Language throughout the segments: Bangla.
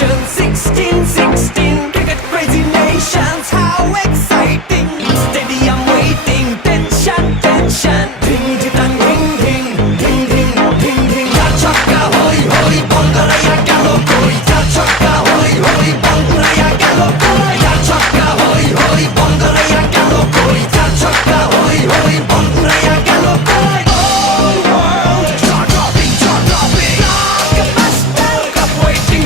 nation, 16, cricket crazy nations, how exciting! Stadium waiting, tension, ding ding ding ding ding ding ding ding. Char chakka hoi hoi, ball garaya gelo koi. Char chakka hoi hoi, ball garaya gelo koi. Char chakka hoi hoi, ball garaya gelo koi. Char chakka hoi hoi, ball garaya gelo koi. All world chart topping. Blockbuster, cup waiting.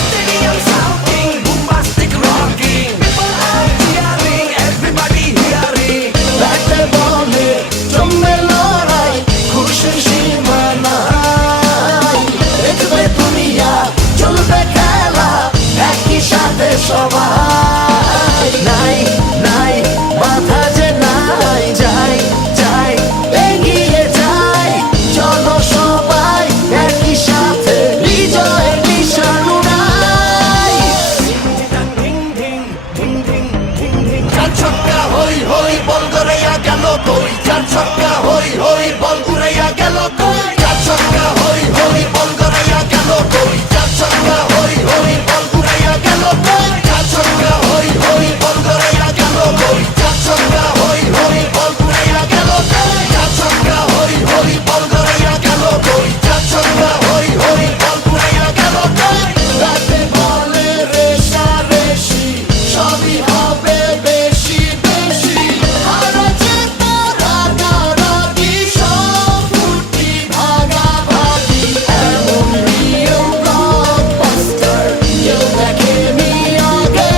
Stadium shouting, bombastic rocking. People are cheering, everybody hearing. ব্যাটে বলে জমে লড়াই, খুশির সীমা নাই। দেখবে দুনিয়া, চলবে খেলা, একই সাথে সবাই। নাই নাই বাধা যে নাই, যাই এগিয়ে যাই। চলো সবাই একই সাথে, বিজয়ের নিশান উড়াই। Ding ding ding ding ding ding. চার ছক্কা হই হই, বল গড়াইয়া গেল কই। চার ছক্কা হই হই, বল উড়াইয়া গেল কই। চার ছক্কা হই হই, বল গড়াইয়া গেল কই। চার ছক্কা হই হই, বল উড়াইয়া গেল কই। চার ছক্কা হই হই, বল গড়াইয়া গেল কই। চার ছক্কা হই হই, বল উড়াইয়া গেল কই। চার ছক্কা হই হই, বল গড়াইয়া গেল কই। চার ছক্কা হই হই, বল উড়াইয়া গেল কই। ব্যাটে বলে রেষারেষি, সবই হবে বেশি। হারা জেতা রাগারাগি, সব ফুটি ভাগাভাগি। এমন নিয়ম ব্লকবাস্টার, কেউ দেখেনি আগে।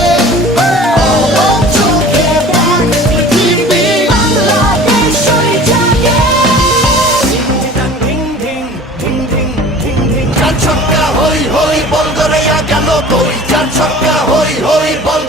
অবাক চোখে দেখ পৃথিবী, বাংলাদেশ ওই জাগে। Ding ding ding ding ding ding. চার ছক্কা হই হই, বল গড়াইয়া গেল কই। চার ছক্কা হই হই, বল